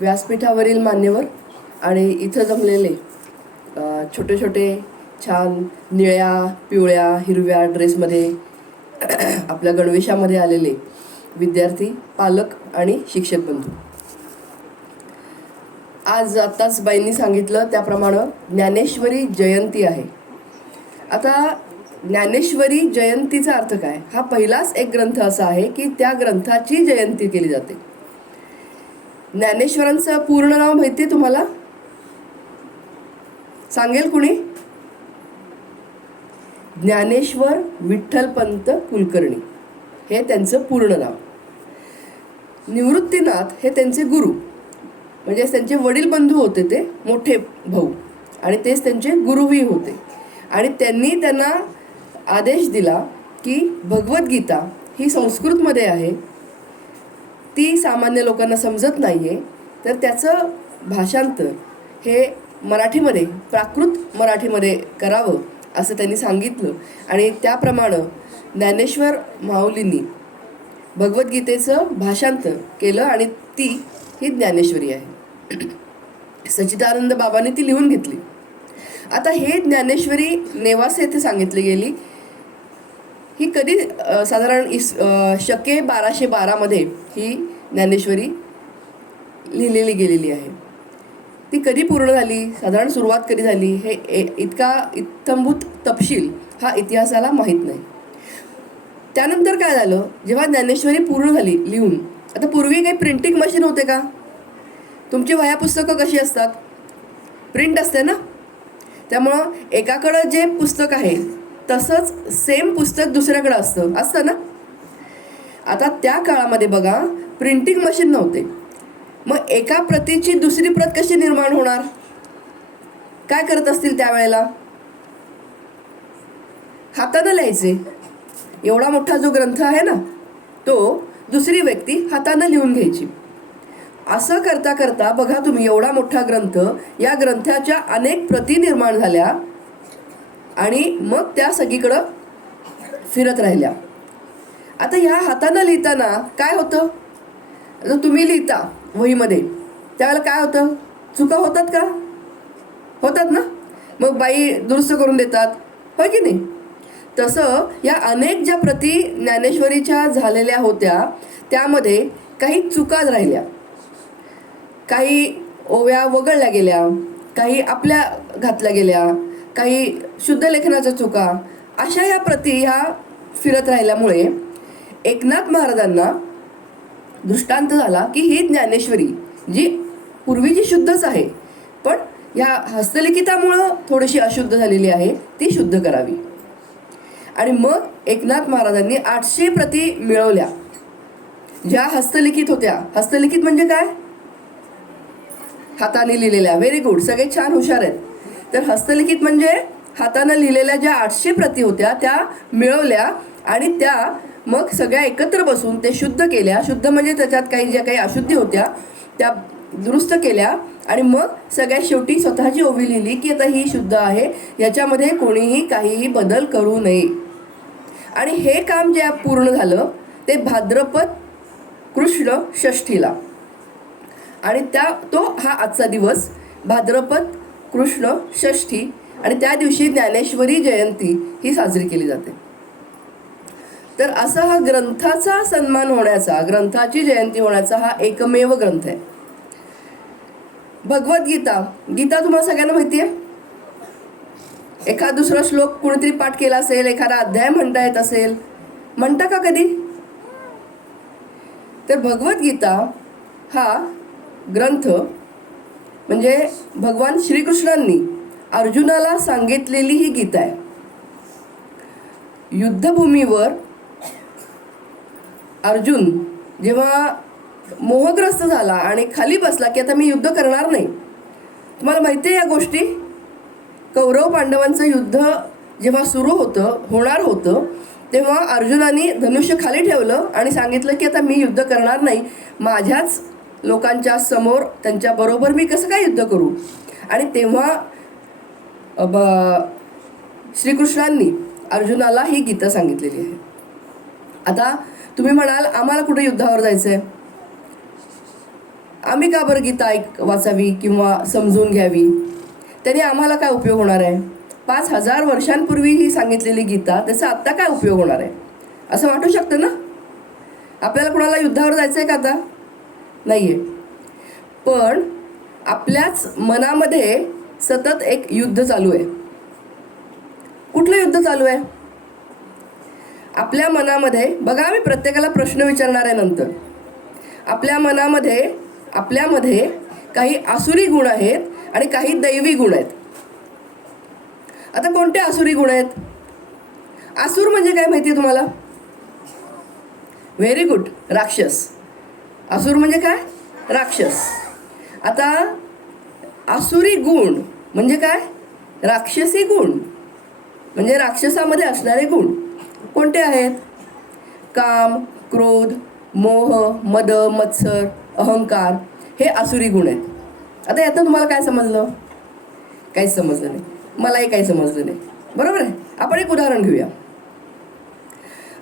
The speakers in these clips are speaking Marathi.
व्यासपीठावरील मान्यवर आणि इथं जमलेले छोटे छोटे छान निळ्या पिवळ्या हिरव्या ड्रेसमध्ये आपल्या गणवेशामध्ये आलेले विद्यार्थी पालक आणि शिक्षक बंधू. आज आत्ताच बाईंनी सांगितलं त्याप्रमाणे ज्ञानेश्वरी जयंती आहे. आता ज्ञानेश्वरी जयंतीचा अर्थ काय? हा पहिलाच एक ग्रंथ असा आहे की त्या ग्रंथाची जयंती केली जाते. ज्ञानेश्वरांचं पूर्ण नाव माहिती आहे तुम्हाला? सांगेल कुणी? ज्ञानेश्वर विठ्ठलपंत कुलकर्णी. हे त्यांचं पूर्ण नाव. निवृत्तीनाथ हे त्यांचे गुरु. म्हणजे त्यांचे वडील बंधू होते ते मोठे भाऊ. आणि तेच त्यांचे गुरुही होते. आणि त्यांनी त्यांना आदेश दिला की भगवद्गीता ही संस्कृतमध्ये आहे. ती सामान्य लोकांना समजत नाही आहे तर त्याचं भाषांतर हे मराठीमध्ये प्राकृत मराठीमध्ये करावं असं त्यांनी सांगितलं. आणि त्याप्रमाणे ज्ञानेश्वर माऊलींनी भगवद्गीतेचं भाषांतर केलं आणि ती ही ज्ञानेश्वरी आहे. सचिदानंद बाबांनी ती लिहून घेतली. आता हे ज्ञानेश्वरी नेवासे येथे सांगितली गेली. ही कधी साधारण इस शके बाराशे बारामध्ये ही ज्ञानेश्वरी लिहिलेली गेलेली आहे. ती कधी पूर्ण झाली? साधारण सुरुवात कधी झाली? हे ए- इतका इत्थंभूत तपशील हा इतिहासाला माहीत नाही. त्यानंतर काय झालं? जेव्हा ज्ञानेश्वरी पूर्ण झाली लिहून आता पूर्वी काही प्रिंटिंग मशीन होते का? तुमची वह्या पुस्तकं कशी असतात? प्रिंट असते ना? त्यामुळं एकाकडं जे पुस्तक आहे तसंच सेम पुस्तक दुसऱ्याकडं असतं. असतं ना? आता त्या काळामध्ये बघा प्रिंटिंग मशीन नव्हते. मग एका प्रतीची दुसरी प्रत कशी निर्माण होणार? काय करत असतील त्यावेळेला? हातानं लिहायचे. एवढा मोठा जो ग्रंथ आहे ना तो दुसरी व्यक्ती हातानं लिहून घ्यायची. असं करता करता बघा तुम्ही एवढा मोठा ग्रंथ या ग्रंथाच्या अनेक प्रती निर्माण झाल्या आणि मग त्या सगळीकडं फिरत राहिल्या. आता ह्या हातानं लिहिताना काय होतं? तुम्ही लिहिता वहीमध्ये त्यावेळेला काय होतं? चुका होतात का? होतात ना? मग बाई दुरुस्त करून देतात. होय की नाही? तसं या अनेक ज्या प्रती ज्ञानेश्वरीच्या झालेल्या होत्या त्यामध्ये काही चुका राहिल्या. काही ओव्या वगळल्या गेल्या काही आपल्या घातल्या गेल्या काही शुद्ध लेखनाच्या चुका अशा या प्रती ह्या फिरत राहिल्यामुळे एकनाथ महाराजांना दृष्टांत झाला की ही ज्ञानेश्वरी जी पूर्वीची शुद्धच आहे पण ह्या हस्तलिखितामुळं थोडीशी अशुद्ध झालेली आहे ती शुद्ध करावी. आणि मग एकनाथ महाराजांनी आठशे प्रती मिळवल्या. ज्या हस्तलिखित होत्या. हस्तलिखित म्हणजे काय? हाताने लिहिलेल्या. व्हेरी गुड सगळे छान हुशार आहेत. तर हस्तलिखित म्हणजे हाताने लिहिलेल्या ज्या आठशे प्रती होत्या त्या मिळवल्या आणि त्या मग सगळ्या एकत्र बसून ते शुद्ध केल्या. शुद्ध म्हणजे त्याच्यात काही ज्या काही अशुद्धी होत्या त्या दुरुस्त केल्या. आणि मग सगळ्यात शेवटी स्वतःची ओवी लिहिली की आता ही शुद्ध आहे. याच्यामध्ये कोणीही काहीही बदल करू नये. आणि हे काम जे पूर्ण झालं ते भाद्रपद कृष्ण षष्ठीला. आणि त्या तो हा आजचा दिवस भाद्रपद कृष्ण षष्ठी. आणि त्या दिवशी ज्ञानेश्वरी जयंती ही साजरी केली जाते. तर असा हा ग्रंथाचा सन्मान होण्याचा ग्रंथाची जयंती होण्याचा हा एकमेव ग्रंथ आहे. भगवद्गीता गीता. तुम्हाला सगळ्यांना माहिती आहे? एखाद दुसरा श्लोक कुणीतरी पाठ केला असेल एखादा अध्याय म्हणता येत असेल म्हणता का कधी? तर भगवद्गीता हा ग्रंथ म्हणजे भगवान श्रीकृष्णांनी अर्जुनाला सांगितलेली ही गीता आहे. युद्धभूमीवर अर्जुन जेव्हा मोहग्रस्त झाला आणि खाली बसला की आता मी युद्ध करणार नाही. तुम्हाला माहिती आहे या गोष्टी? कौरव पांडवांचं युद्ध जेव्हा सुरू होतं होणार होतं तेव्हा अर्जुनाने धनुष्य खाली ठेवलं आणि सांगितलं की आता मी युद्ध करणार नाही. माझ्याच लोकांच्या समोर त्यांच्याबरोबर मी कसं काय युद्ध करू? आणि तेव्हा ब- श्रीकृष्णांनी अर्जुनाला ही गीता सांगितलेली आहे. आता तुम्ही म्हणाल आम्हाला कुठे युद्धावर जायचं आहे आम्ही का बरं गीता ऐक वाचावी किंवा समजून घ्यावी? त्याने आम्हाला काय उपयोग होणार आहे? पाच हजार वर्षांपूर्वी ही सांगितलेली गीता त्याचा आत्ता काय उपयोग होणार आहे? असं वाटू शकतं ना? आपल्याला कुणाला युद्धावर जायचं आहे का आता? नाही आहे पण आपल्याच मनामध्ये सतत एक युद्ध चालू आहे. कुठलं युद्ध चालू आहे? आपल्या मनामध्ये बघा मी प्रत्येकाला प्रश्न विचारणार आहे नंतर. आपल्या मनामध्ये आपल्यामध्ये काही आसुरी गुण आहेत आणि काही दैवी गुण आहेत. आता कोणते आसुरी गुण आहेत? आसूर म्हणजे काय माहिती आहे तुम्हाला? व्हेरी गुड राक्षस. आसूर म्हणजे काय? राक्षस. आता आसुरी गुण म्हणजे काय? राक्षसी गुण. म्हणजे राक्षसामध्ये असणारे गुण. कोणते आहेत? काम क्रोध मोह मद मत्सर अहंकार हे आसुरी गुण आहेत. आता यातनं तुम्हाला काय समजलं? काहीच समजलं नाही. मलाही काही समजलं नाही. बरोबर आहे? आपण एक उदाहरण घेऊया.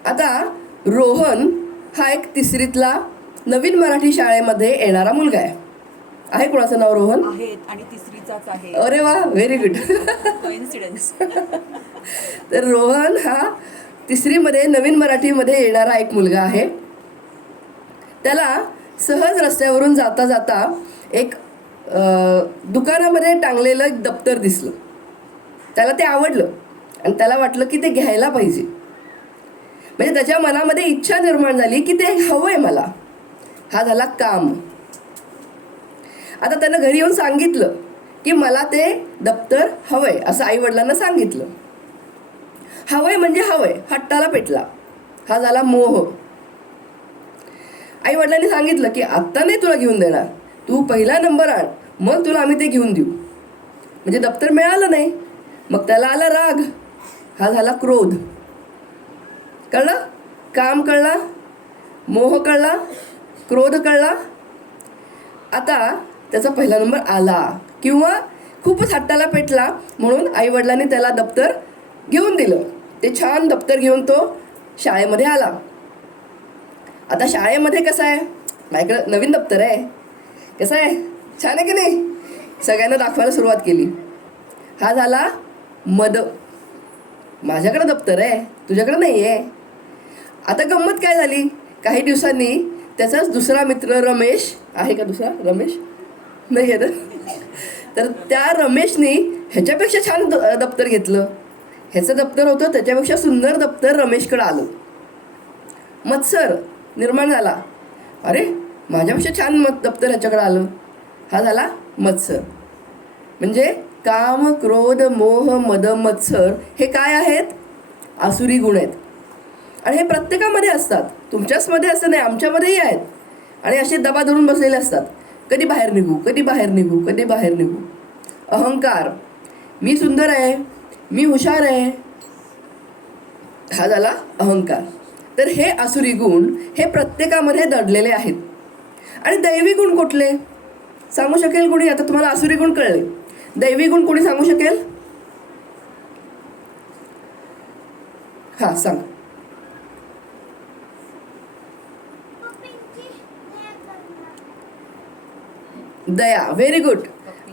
आता रोहन हा एक तिसरीतला नवीन मराठी शाळेमध्ये येणारा मुलगा आहे. आहे कोणाचं नाव रोहन? आणि तिसरीचाच आहे. अरे वा व्हेरी गुड तर रोहन हा तिसरीमध्ये नवीन मराठीमध्ये येणारा एक मुलगा आहे. त्याला सहज रस्त्यावरून जाता जाता एक दुकानामध्ये टांगलेलं एक दप्तर दिसलं. त्याला ते आवडलं आणि त्याला वाटलं की ते घ्यायला पाहिजे. म्हणजे त्याच्या मनामध्ये इच्छा निर्माण झाली की ते हवं आहे मला. हा झाला काम. आता त्यानं घरी येऊन सांगितलं की मला ते दप्तर हवंय असं आई वडिलांना सांगितलं. हवंय म्हणजे हवंय. हट्टाला पेटला. हा झाला मोह. आई वडिलांनी सांगितलं की आत्ता नाही तुला घेऊन देणार. तू पहिला नंबर आण. मग तुला आम्ही ते घेऊन देऊ. म्हणजे दप्तर मिळालं नाही. मग त्याला आला राग. हा झाला क्रोध. कळलं? काम कळला? मोह कळला? क्रोध कळला? आता त्याचा पहिला नंबर आला. किंवा खूपच हट्टाला पेटला म्हणून आईवडिलांनी त्याला दप्तर घेऊन दिलं. ते छान दप्तर घेऊन तो शाळेमध्ये आला. आता शाळेमध्ये कसं आहे? माझ्याकडं नवीन दप्तर आहे. कसं आहे? छान आहे की नाही? सगळ्यांना दाखवायला सुरुवात केली. हा झाला मद. माझ्याकडं दप्तर आहे. तुझ्याकडं नाही आहे आता गंमत काय झाली? काही दिवसांनी त्याचाच दुसरा मित्र रमेश आहे का दुसरा? रमेश? नाही आहे तर त्या रमेशनी ह्याच्यापेक्षा छान द- दप्तर घेतलं. ह्याचं दप्तर होतं त्याच्यापेक्षा सुंदर दप्तर रमेशकडं आलं. मत्सर निर्माण झाला. अरे माझ्यापेक्षा छान मत दप्तर ह्याच्याकडं आलं. हा झाला मत्सर. म्हणजे काम क्रोध मोह मद मत्सर हे काय आहेत? आसुरी गुण आहेत. आणि हे प्रत्येकामध्ये असतात. तुमच्याचमध्ये असं नाही आमच्यामध्येही आहेत. आणि असे दबा धरून बसलेले असतात. कधी बाहेर निघू कधी बाहेर निघू कधी बाहेर निघू. अहंकार. मी सुंदर आहे. मी हुशार आहे. हा झाला अहंकार. तर हे आसुरी गुण हे प्रत्येकामध्ये दडलेले आहेत. आणि दैवी गुण कुठले? सांगू शकेल कोणी? आता तुम्हाला आसुरी गुण कळले. दैवी गुण कोणी सांगू शकेल? हां सांग. दया व्हेरी गुड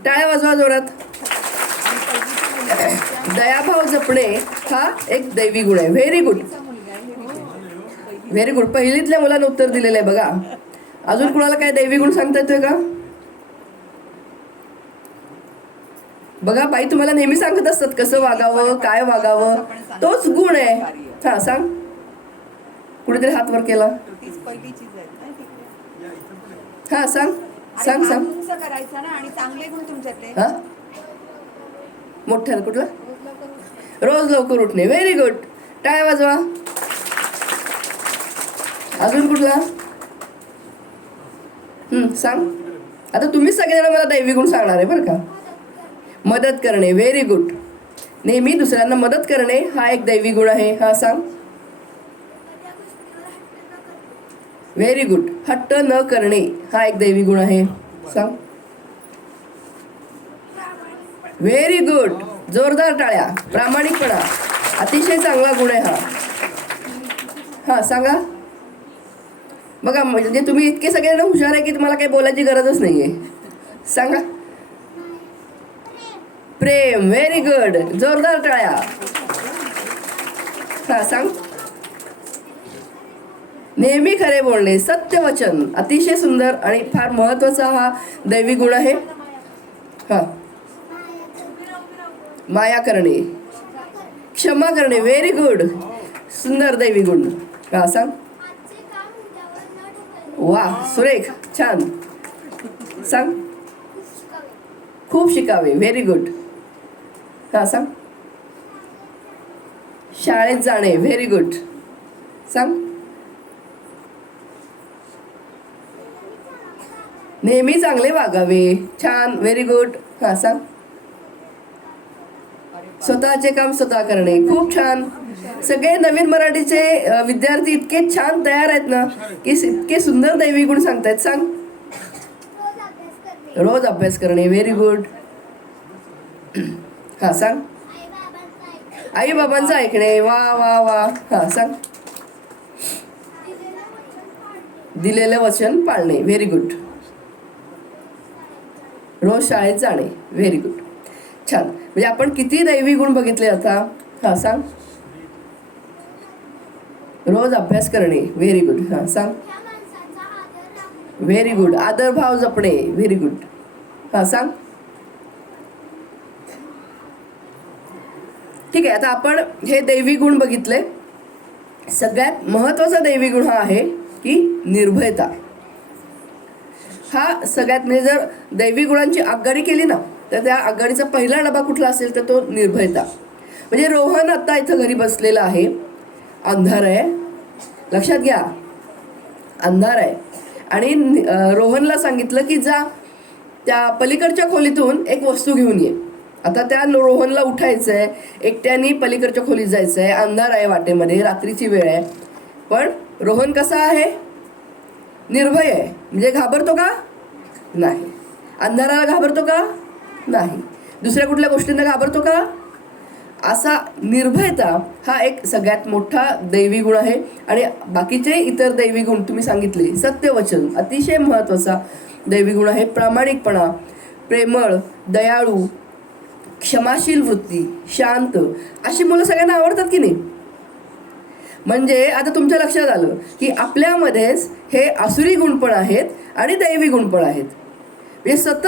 टाळ्या वाजवा जोरात. दयाभाव जपणे हा एक दैवी गुण आहे. व्हेरी गुड व्हेरी गुड पहिलीतल्या मुलांना उत्तर दिलेलं आहे बघा. अजून कुणाला काय दैवी गुण सांगता येतोय का? बघा बाई तुम्हाला नेहमी सांगत असतात कसं वागावं काय वागावं. तोच गुण आहे. हा सांग. कुणीतरी हात वर केला. हा सांग. सांग सांग. करायचा ना आणि चांगले गुण तुमच्यातले. हा? मोठ्यानं कुठला? रोज लवकर उठणे. व्हेरी गुड टाय वाजवा. अजून कुठला? सांग. आता तुम्हीच सगळेजण मला दैवी गुण सांगणार आहे बरं का. मदत करणे. व्हेरी गुड नेहमी दुसऱ्यांना मदत करणे हा एक दैवी गुण आहे. हा सांग. व्हेरी गुड हट्ट न करणे हा एक दैवी गुण आहे. सांग. व्हेरी गुड जोरदार टाळ्या प्रामाणिकपणा अतिशय चांगला गुण आहे हा. हा सांगा. बघा म्हणजे तुम्ही इतके सगळ्यांना हुशार आहे की तुम्हाला काही बोलायची गरजच नाही आहे सांगा. प्रेम व्हेरी गुड जोरदार टाळ्या. हां सांग. नेहमी खरे बोलणे सत्य वचन अतिशय सुंदर आणि फार महत्त्वाचा हा दैवी गुण आहे. हां. माया करणे क्षमा करणे व्हेरी गुड सुंदर दैवी गुण. का सांग? वा सुरेख छान. सांग? खूप शिकावे व्हेरी गुड का सांग? शाळेत जाणे व्हेरी गुड सांग? नेहमी चांगले वागावे छान व्हेरी गुड हा सांग? स्वतःचे काम स्वतः करणे. खूप छान. सगळे नवीन मराठीचे विद्यार्थी इतके छान तयार आहेत ना की इतके सुंदर दैवी गुण सांगतायत. सांग. रोज अभ्यास करणे. व्हेरी गुड हा सांग. आई बाबांचं ऐकणे. वा वा वा. हा सांग. दिलेलं वचन पाळणे. व्हेरी गुड रोज शाळेत जाणे. व्हेरी गुड छान. म्हणजे आपण किती दैवी गुण बघितले आता? हा सांग. रोज अभ्यास करणे व्हेरी गुड हा सांग. व्हेरी गुड आदर भाव जपणे व्हेरी गुड हा सांग. ठीक आहे आता आपण हे दैवी गुण बघितले. सगळ्यात महत्त्वाचा दैवी गुण हा आहे की निर्भयता. हा सगळ्यात म्हणजे जर दैवी गुणांची आगगाडी केली ना तर त्या आघाडीचा पहिला डबा कुठला असेल तर तो निर्भयता. म्हणजे रोहन आत्ता इथं घरी बसलेला आहे. अंधार आहे. लक्षात घ्या. अंधार आहे. आणि रोहनला सांगितलं की जा त्या पलीकडच्या खोलीतून एक वस्तू घेऊन ये. आता त्या रोहनला उठायचं आहे एकट्याने पलीकडच्या खोलीत जायचं आहे अंधार आहे वाटेमध्ये. रात्रीची वेळ आहे. पण रोहन कसा आहे? निर्भय आहे. म्हणजे घाबरतो का? नाही. अंधाराला घाबरतो का? नाही. दुसऱ्या कुठल्या गोष्टींना घाबरतो का? असा निर्भयता हा एक सगळ्यात मोठा दैवी गुण आहे. आणि बाकीचे इतर दैवी गुण तुम्ही सांगितले सत्यवचन अतिशय महत्त्वाचा दैवी गुण आहे. प्रामाणिकपणा प्रेमळ दयाळू क्षमाशील वृत्ती शांत अशी मुलं सगळ्यांना आवडतात की नाही? म्हणजे आता तुमच्या लक्षात आलं की आपल्यामध्येच हे आसुरी गुण पण आहेत आणि दैवी गुण पण आहेत. म्हणजे सतत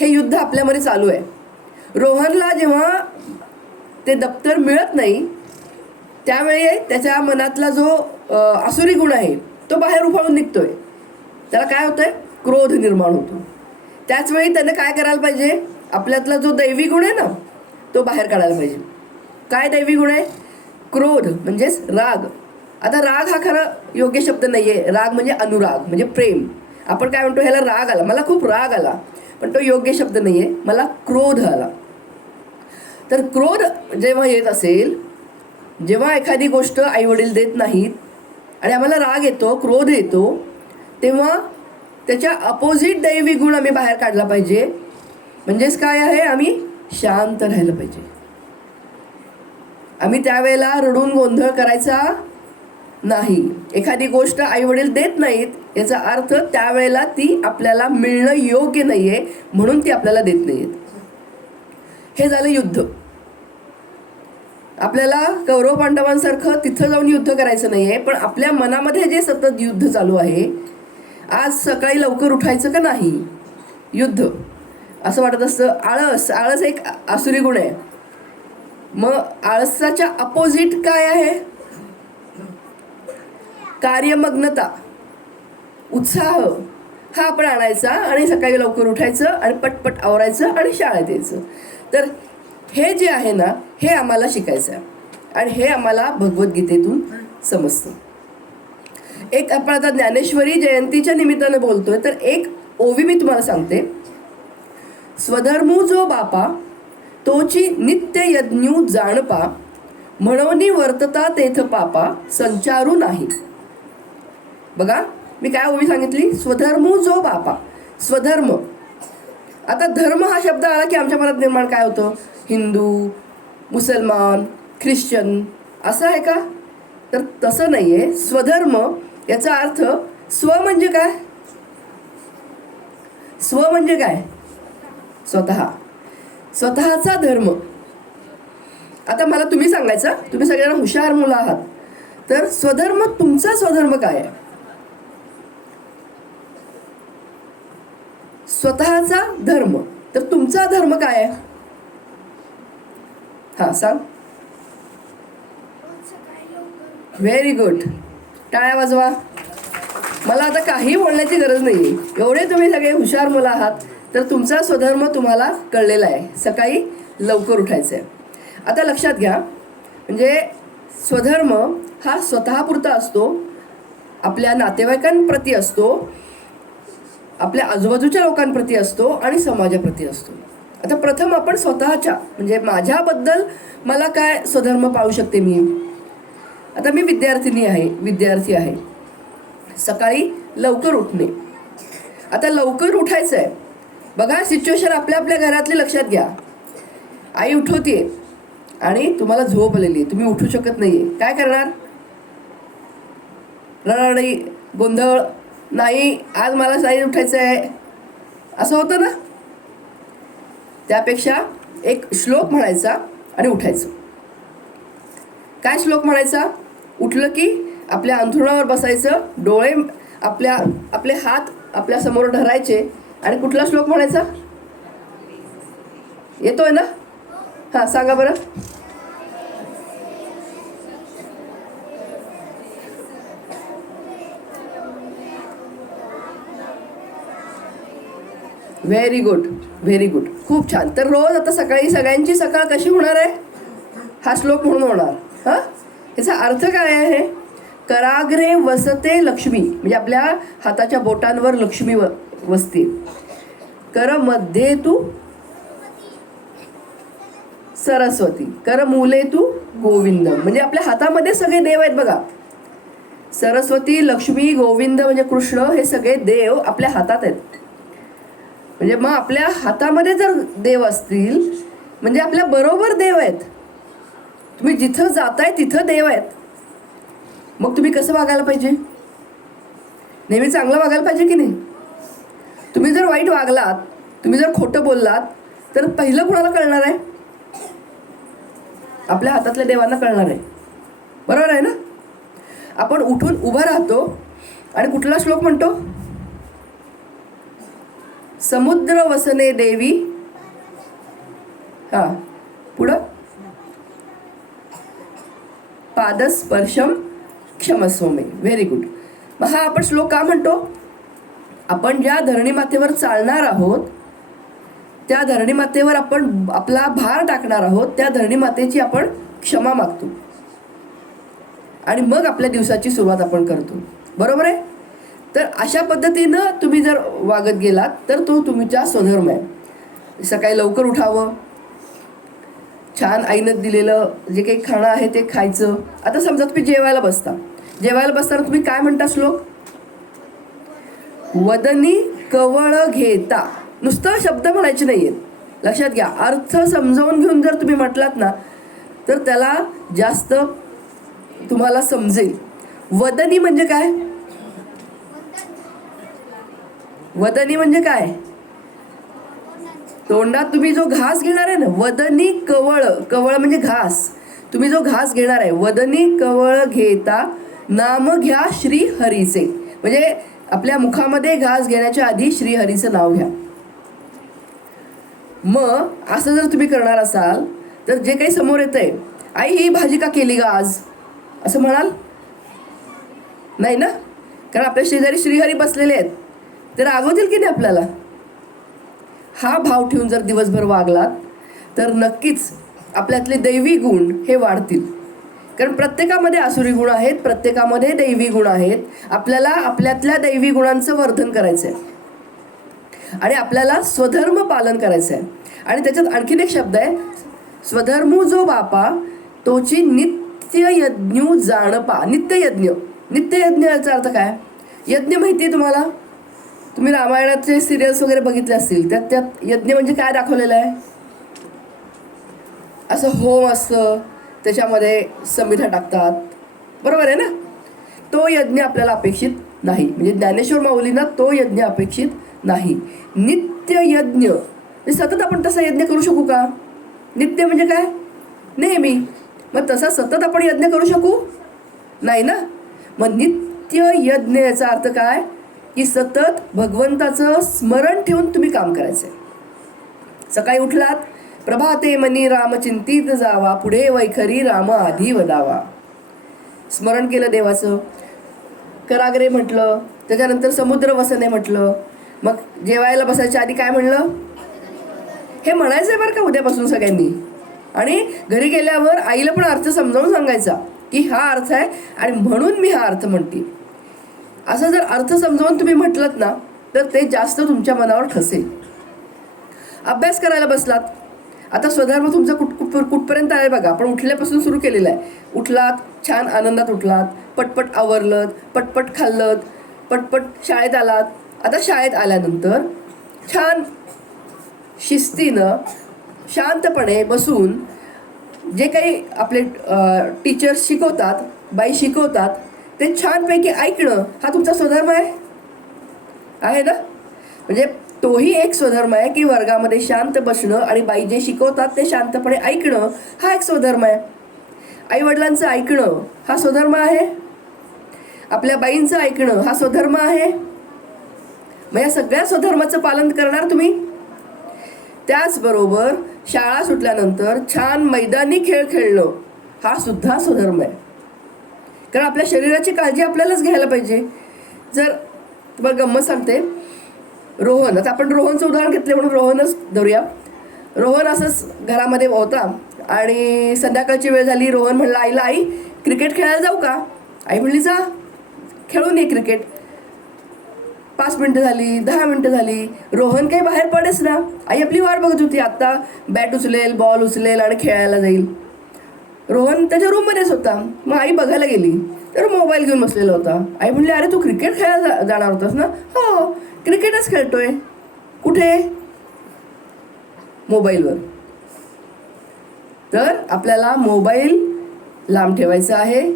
हे युद्ध आपल्यामध्ये चालू आहे. रोहनला जेव्हा ते दप्तर मिळत नाही त्यावेळी त्याच्या मनातला जो असुरी आसुरी गुण आहे तो बाहेर उफाळून निघतोय. त्याला काय होतंय? क्रोध निर्माण होतो. त्याचवेळी त्यानं काय करायला पाहिजे? आपल्यातला जो दैवी गुण आहे ना तो बाहेर काढायला पाहिजे. काय दैवी गुण आहे? क्रोध म्हणजेच राग. आता राग हा खरा योग्य शब्द नाही आहे राग म्हणजे अनुराग म्हणजे प्रेम. आपण काय म्हणतो ह्याला राग आला. मला खूप राग आला. पण तो योग्य शब्द नाही आहे मला क्रोध आला. तर क्रोध जेव्हा येत असेल जेव्हा एखादी गोष्ट आईवडील देत नाहीत आणि आम्हाला राग येतो क्रोध येतो तेव्हा त्याच्या अपोजिट दैवी गुण आम्ही बाहेर काढला पाहिजे. म्हणजेच काय आहे? आम्ही शांत राहिलं पाहिजे. आम्ही त्यावेळेला रडून गोंधळ करायचा नाही. एखादी गोष्ट आईवडील देत नाहीत याचा अर्थ त्यावेळेला ती आपल्याला मिळणं योग्य नाही आहे म्हणून ती आपल्याला देत नाहीत. हे झालं युद्ध. आपल्याला कौरव पांडवांसारखं तिथं जाऊन युद्ध करायचं नाही आहे पण आपल्या मनामध्ये जे सतत युद्ध चालू आहे आज सकाळी लवकर उठायचं का नाही? युद्ध. असं वाटत असतं आळस आळस एक आसुरी गुण आहे. मग आळसाच्या अपोजिट काय आहे? कार्यमग्नता उत्साह हा आपण आणायचा आणि सकाळी लवकर उठायचं आणि पटपट आवरायचं आणि शाळेत यायचं. तर हे जे आहे ना हे आम्हाला शिकायचं आहे आणि हे आम्हाला भगवद्गीतेतून समजतं. एक आपण आता ज्ञानेश्वरी जयंतीच्या निमित्तानं बोलतोय तर एक ओवी मी तुम्हाला सांगते. स्वधर्मू जो बापा तोची नित्य यज्ञू जाणपा म्हणून वर्तता तेथ पापा संचारू नाही. बघा मी काय ओळी सांगितली? स्वधर्म जो बापा. स्वधर्म. आता धर्म हा शब्द आला की आमच्या मनात निर्माण काय होतं? हिंदू मुसलमान ख्रिश्चन असं आहे का? तर तसं नाही आहे स्वधर्म याचा अर्थ स्व म्हणजे काय? स्व म्हणजे काय? स्वतः. स्वतःचा धर्म. आता मला तुम्ही सांगायचं तुम्ही सगळ्यांना हुशार मुलं आहात. तर स्वधर्म तुमचा स्वधर्म काय आहे? स्वतःचा धर्म. तर तुमचा धर्म काय आहे? हा सांग. व्हेरी गुड टाळ्या वाजवा. मला आता काही बोलण्याची गरज नाही एवढे तुम्ही सगळे हुशार मुलं आहात तर तुमचा स्वधर्म तुम्हाला कळलेला आहे. सकाळी लवकर उठायचं आहे आता लक्षात घ्या. म्हणजे स्वधर्म हा स्वतःपुरता असतो आपल्या नातेवाईकांप्रती असतो आपल्या आजूबाजूच्या लोकांप्रती असतो आणि समाजाप्रती असतो. आता प्रथम आपण स्वतःच्या म्हणजे माझ्याबद्दल मला काय स्वधर्म पाळू शकते मी? आता मी विद्यार्थिनी आहे विद्यार्थी आहे. सकाळी लवकर उठणे. आता लवकर उठायचं आहे बघा सिच्युएशन आपल्या आपल्या घरातली लक्षात घ्या. आई उठवते आणि तुम्हाला झोप आलेली आहे. तुम्ही उठू शकत नाही आहे काय करणार? रडारडी गोंधळ नाही आज मला साईज उठायचं आहे. असं होतं ना? त्यापेक्षा एक श्लोक म्हणायचा आणि उठायचं. काय श्लोक म्हणायचा? उठलं की आपल्या अंथरुणावर बसायचं डोळे आपल्या आपले हात आपल्यासमोर धरायचे. आणि कुठला श्लोक म्हणायचा? येतोय ना? हां सांगा बरं. व्हेरी गुड व्हेरी गुड खूप छान. तर रोज आता सकाळी सगळ्यांची सकाळ कशी होणार आहे? हा श्लोक म्हणून होणार. हां? याचा अर्थ काय आहे? कराग्रे वसते लक्ष्मी. म्हणजे आपल्या हाताच्या बोटांवर लक्ष्मी व वसते. कर मध्ये तू सरस्वती. कर मुले तू गोविंद. म्हणजे आपल्या हातामध्ये सगळे देव आहेत बघा. सरस्वती लक्ष्मी गोविंद म्हणजे कृष्ण हे सगळे देव आपल्या हातात आहेत. म्हणजे मग आपल्या हातामध्ये जर देव असतील म्हणजे आपल्या बरोबर देव आहेत. तुम्ही जिथं जाताय तिथं देव आहेत. मग तुम्ही कसं वागायला पाहिजे? नेहमी चांगलं वागायला पाहिजे की नाही? तुम्ही जर वाईट वागलात तुम्ही जर खोटं बोललात तर पहिलं कुणाला कळणार आहे? आपल्या हातातल्या देवांना कळणार आहे. बरोबर आहे ना? आपण उठून उभं राहतो आणि कुठला श्लोक म्हणतो? समुद्र वसने देवी. हा पुढं? पादस्पर्शम क्षमस्वमे. व्हेरी गुड मग हा आपण श्लोक का म्हणतो? आपण ज्या धरणीमातेवर चालणार आहोत त्या धरणी मातेवर आपण आपला भार टाकणार आहोत त्या धरणीमातेची आपण क्षमा मागतो. आणि मग आपल्या दिवसाची सुरुवात आपण करतो. बरोबर आहे? तर अशा पद्धतीनं तुम्ही जर वागत गेलात तर तो तुमचा स्वधर्म आहे. सकाळी लवकर उठावं. छान आईनं दिलेलं जे काही खाणं आहे ते खायचं. आता समजा तुम्ही जेवायला बसता. जेवायला बसताना तुम्ही काय म्हणता श्लोक? वदनी कवळ घेता. नुसतं शब्द म्हणायचे नाही आहेत लक्षात घ्या अर्थ समजावून घेऊन जर तुम्ही म्हटलात ना तर त्याला जास्त तुम्हाला समजेल. वदनी म्हणजे काय? वदनी म्हणजे काय? तोंडात तुम्ही जो घास घेणार आहे ना वदनी कवळ कवळ म्हणजे घास. तुम्ही जो घास घेणार आहे वदनी कवळ घेता नाम घ्या श्री हरीचे म्हणजे आपल्या मुखामध्ये घास घेण्याच्या आधी श्री हरीचं नाव घ्या. मग असं जर तुम्ही करणार असाल तर जे काही समोर येतंय आई ही भाजी का केली का आज? असं म्हणाल? नाही ना? कारण आपल्या शेजारी श्रीहरी बसलेले आहेत. ते रागवतील की नाही आपल्याला? हा भाव ठेवून जर दिवसभर वागलात तर नक्कीच आपल्यातले दैवी गुण हे वाढतील. कारण प्रत्येकामध्ये आसुरी गुण आहेत प्रत्येकामध्ये दैवी गुण आहेत. आपल्याला आपल्यातल्या दैवी गुणांचं वर्धन करायचं आहे आणि आपल्याला स्वधर्म पालन करायचं आहे आणि त्याच्यात आणखीन एक शब्द आहे स्वधर्मू जो बापा तोची नित्य यज्ञ जाणपा. नित्य यज्ञ. नित्य यज्ञ याचा अर्थ काय? यज्ञ माहिती आहे तुम्हाला? तुम्ही रामायणाचे सिरियल्स वगैरे बघितले असतील त्यात त्यात यज्ञ म्हणजे काय दाखवलेलं आहे? असं होम असतं त्याच्यामध्ये समिधा टाकतात. बरोबर आहे ना? तो यज्ञ आपल्याला अपेक्षित नाही. म्हणजे ज्ञानेश्वर माऊलींना तो यज्ञ अपेक्षित नाही. नित्य यज्ञ. म्हणजे सतत आपण तसा यज्ञ करू शकू का? नित्य म्हणजे काय? नेहमी. मग तसा सतत आपण यज्ञ करू शकू? नाही ना? मग नित्य यज्ञ याचा अर्थ काय? की सतत भगवंताचं स्मरण ठेवून तुम्ही काम करायचं. सकाळी उठलात प्रभाते मनी राम चिंतित जावा पुढे वैखरी राम आधी वदावा स्मरण केलं देवाचं. कराग्रे म्हटलं त्याच्यानंतर समुद्र वसने म्हटलं. मग जेवायला बसायच्या आधी काय म्हणलं? हे म्हणायचं आहे बरं का उद्यापासून सगळ्यांनी. आणि घरी गेल्यावर आईला पण अर्थ समजावून सांगायचा की हा अर्थ आहे आणि म्हणून मी हा अर्थ म्हणते. असं जर अर्थ समजावून तुम्ही म्हटलत ना तर ते जास्त तुमच्या मनावर ठसेल. अभ्यास करायला बसलात. आता स्वधर्म तुमचा कुठ कुठ कुठपर्यंत आहे बघा. आपण उठल्यापासून सुरू केलेलं आहे. उठलात छान आनंदात उठलात. पटपट आवरलत पटपट खाल्लत पटपट शाळेत आलात. आता शाळेत आल्यानंतर छान शिस्तीनं शांतपणे बसून जे काही आपले टीचर्स शिकवतात बाई शिकवतात ते छानपैकी ऐकणं हा तुमचा स्वधर्म आहे? आहे ना? म्हणजे तोही एक स्वधर्म आहे की वर्गामध्ये शांत बसणं आणि बाई जे शिकवतात ते शांतपणे ऐकणं हा एक स्वधर्म आहे. आई वडिलांचं ऐकणं हा स्वधर्म आहे. आपल्या बाईंचं ऐकणं हा स्वधर्म आहे. मग या सगळ्या स्वधर्माचं पालन करणार तुम्ही? त्याचबरोबर शाळा सुटल्यानंतर छान मैदानी खेळ खेळणं हा सुद्धा स्वधर्म आहे. कारण आपल्या शरीराची काळजी आपल्यालाच घ्यायला पाहिजे. जर तुम्हाला गंमत सांगते. रोहन आता आपण रोहनचं उदाहरण घेतलं म्हणून रोहनच धरूया. रोहन असंच घरामध्ये होता आणि संध्याकाळची वेळ झाली. रोहन म्हणला आईला आई क्रिकेट खेळायला जाऊ का? आई म्हणली जा. खेळून ये क्रिकेट. पाच मिनटं झाली दहा मिनटं झाली. रोहन काही बाहेर पडेस ना. आई आपली वाट बघत होती. आत्ता बॅट उचलेल बॉल उचलेल आणि खेळायला जाईल. रोहन त्याच्या रूममध्येच होता. मग आई बघायला गेली. तर मोबाईल घेऊन बसलेला होता. आई म्हणली अरे तू क्रिकेट खेळायला जा- जाणार होतास ना? हो क्रिकेटच खेळतोय. कुठे? मोबाईलवर. तर आपल्याला मोबाईल लांब ठेवायचा आहे.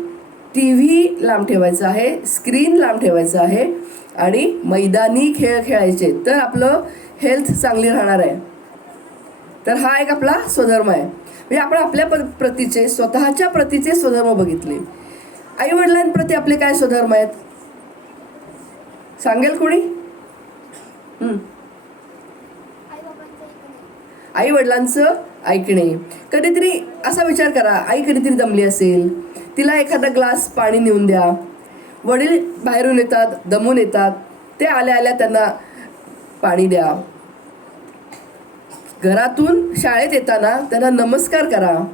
टी व्ही लांब ठेवायचा आहे. स्क्रीन लांब ठेवायचं आहे. आणि मैदानी खेळ खेळायचे. तर आपलं हेल्थ चांगली राहणार आहे. तर हा एक आपला स्वधर्म आहे. म्हणजे आपण आपल्या प- प्रतीचे स्वतःच्या प्रतीचे स्वधर्म बघितले. आईवडिलांप्रती आपले काय स्वधर्म आहेत? सांगेल कोणी? आई वडिलांचं ऐकणे. कधीतरी असा विचार करा आई कधीतरी दमली असेल. तिला एखादा ग्लास पाणी नेऊन द्या. वडील बाहेरून येतात दमून येतात. ते आल्या आल्या त्यांना पाणी द्या. घरातून शाळेत येताना त्यांना नमस्कार करा.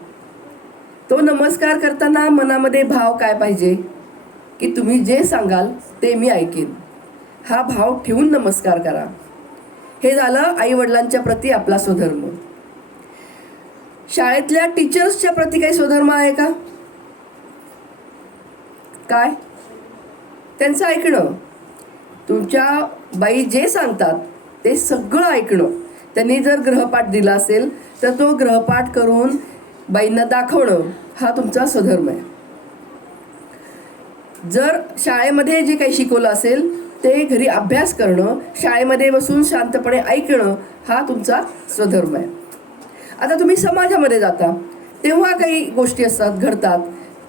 तो नमस्कार करताना मनामध्ये भाव काय पाहिजे? की तुम्ही जे सांगाल ते मी ऐकेन. हा भाव ठेवून नमस्कार करा. हे झालं आई वडिलांच्या प्रती आपला स्वधर्म. शाळेतल्या टीचर्सच्या प्रती काही स्वधर्म आहे का? काय? त्यांचं ऐकणं. तुमच्या बाई जे सांगतात ते सगळं ऐकणं. त्यांनी जर ग्रहपाठ दिला असेल तर तो ग्रहपाठ करून बाईंना दाखवणं हा तुमचा स्वधर्म आहे. जर शाळेमध्ये जे काही शिकवलं असेल ते घरी अभ्यास करणं शाळेमध्ये बसून शांतपणे ऐकणं हा तुमचा स्वधर्म आहे. आता तुम्ही समाजामध्ये जाता तेव्हा काही गोष्टी असतात घडतात.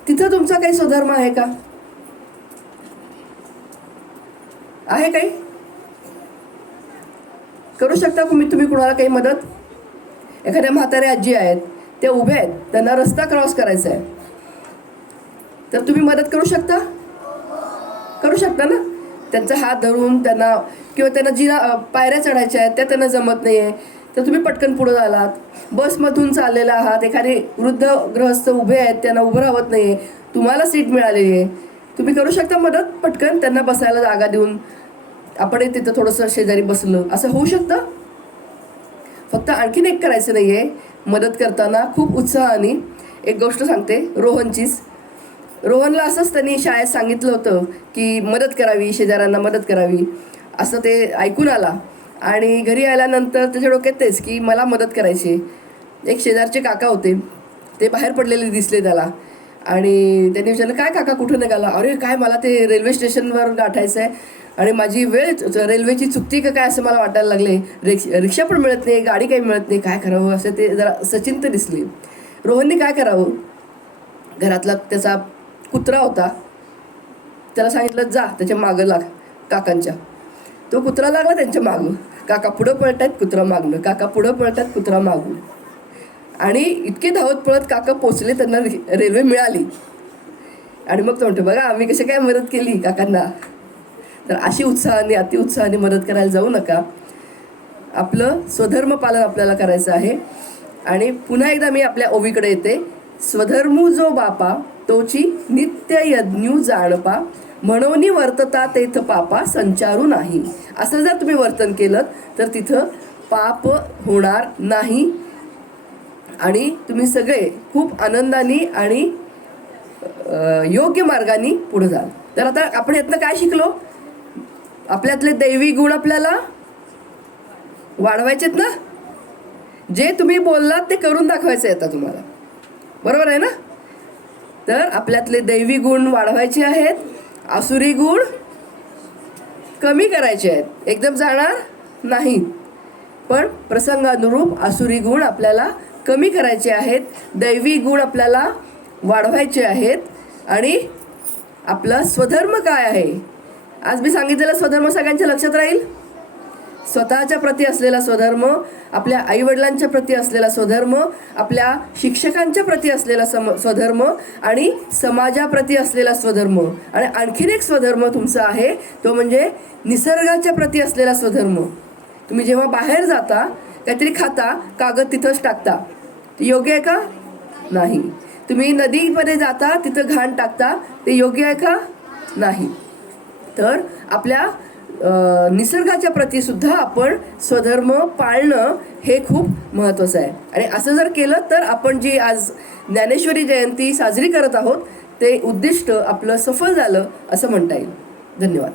तिथं तुमचा काही स्वधर्म आहे का? आहे काही? करू शकता तुम्ही? तुम्ही कुणाला काही मदत? एखाद्या म्हाताऱ्या आजी आहेत त्या उभ्या आहेत त्यांना रस्ता क्रॉस करायचा आहे. तर तुम्ही मदत करू शकता? करू शकता ना? त्यांचा हात धरून त्यांना किंवा त्यांना जी पायऱ्या चढायच्या आहेत त्या त्यांना जमत नाही आहे तर तुम्ही पटकन पुढं आलात. बसमधून चाललेला आहात एखादे वृद्ध गृहस्थ उभे आहेत त्यांना उभं राहत नाही आहे तुम्हाला सीट मिळालेली आहे. तुम्ही करू शकता मदत? पटकन त्यांना बसायला जागा देऊन. आपण तिथं थोडंसं शेजारी बसलं. असं होऊ शकतं? फक्त आणखीन एक करायचं नाही आहे मदत करताना खूप उत्साहाने एक गोष्ट सांगते रोहनचीच. रोहनला असंच त्यांनी शाळेत सांगितलं होतं की मदत करावी शेजाऱ्यांना मदत करावी. असं ते ऐकून आला. आणि घरी आल्यानंतर त्याच्या डोक्यात तेच की मला मदत करायची आहे. एक शेजारचे काका होते. ते बाहेर पडलेले दिसले त्याला. आणि त्यांनी विचारलं काय काका कुठं निघाला? अरे काय मला ते रेल्वे स्टेशनवर गाठायचं आहे आणि माझी वेळ रेल्वेची चुकती का काय असं मला वाटायला लागले? रिक्ष रिक्षा पण मिळत नाही गाडी काही मिळत नाही काय करावं? असं ते जरा सचिंत दिसले. रोहनने काय करावं? घरातला त्याचा कुत्रा होता. त्याला सांगितलं जा त्याच्या मागं लाग काकांच्या. तो कुत्रा लागला त्यांच्या मागं. काका पुढं पळतायत कुत्रा मागणं काका पुढं पळतात कुत्रा मागून. आणि इतके धावत पळत काका पोचले त्यांना रे- रेल्वे मिळाली. आणि मग तो म्हणतो बघा आम्ही कशी काय मदत केली काकांना? तर अशी उत्साहाने अतिउत्साहाने मदत करायला जाऊ नका. आपलं स्वधर्म पालन आपल्याला करायचं आहे. आणि पुन्हा एकदा मी आपल्या ओवीकडे येते. स्वधर्मू जो बापा तोची नित्य यज्ञू जाणपा. म्हणून वर्तता तेथ पापा संचारू नाही. असं जर तुम्ही वर्तन केलं तर तिथं पाप होणार नाही. आणि तुम्ही सगळे खूप आनंदाने आणि योग्य मार्गाने पुढे जाल. तर आता आपण यातनं काय शिकलो? आपल्यातले दैवी गुण आपल्याला वाढवायचेत ना? जे तुम्ही बोललात ते करून दाखवायचं आहे आता तुम्हाला. बरोबर आहे ना? तर आपल्यातले दैवी गुण वाढवायचे आहेत आसुरी गुण कमी करायचे आहेत. एकदम जाणार नाही. पण प्रसंगानुरूप आसुरी गुण आपल्याला कमी करायचे आहेत दैवी गुण आपल्याला वाढवायचे आहेत. आणि आपला स्वधर्म काय आहे? आज मी सांगितलेला स्वधर्म सगळ्यांच्या लक्षात राहील? स्वतःच्या प्रती असलेला स्वधर्म आपल्या आईवडिलांच्या प्रती असलेला स्वधर्म आपल्या शिक्षकांच्या प्रती असलेला सम स्वधर्म आणि समाजाप्रती असलेला स्वधर्म. आणि आणखीन एक स्वधर्म तुमचा आहे तो म्हणजे निसर्गाच्या प्रती असलेला स्वधर्म. तुम्ही जेव्हा बाहेर जाता काहीतरी खाता कागद तिथंच टाकता. ते योग्य आहे का? नाही. तुम्ही नदीमध्ये जाता तिथं घाण टाकता ते योग्य आहे का? नाही. तर आपल्या निसर्गाच्या प्रतीसुद्धा आपण स्वधर्म पाळणं हे खूप महत्त्वाचं आहे. आणि असं जर केलं तर आपण जी आज ज्ञानेश्वरी जयंती साजरी करत आहोत ते उद्दिष्ट आपलं सफल झालं असं म्हणता येईल. धन्यवाद.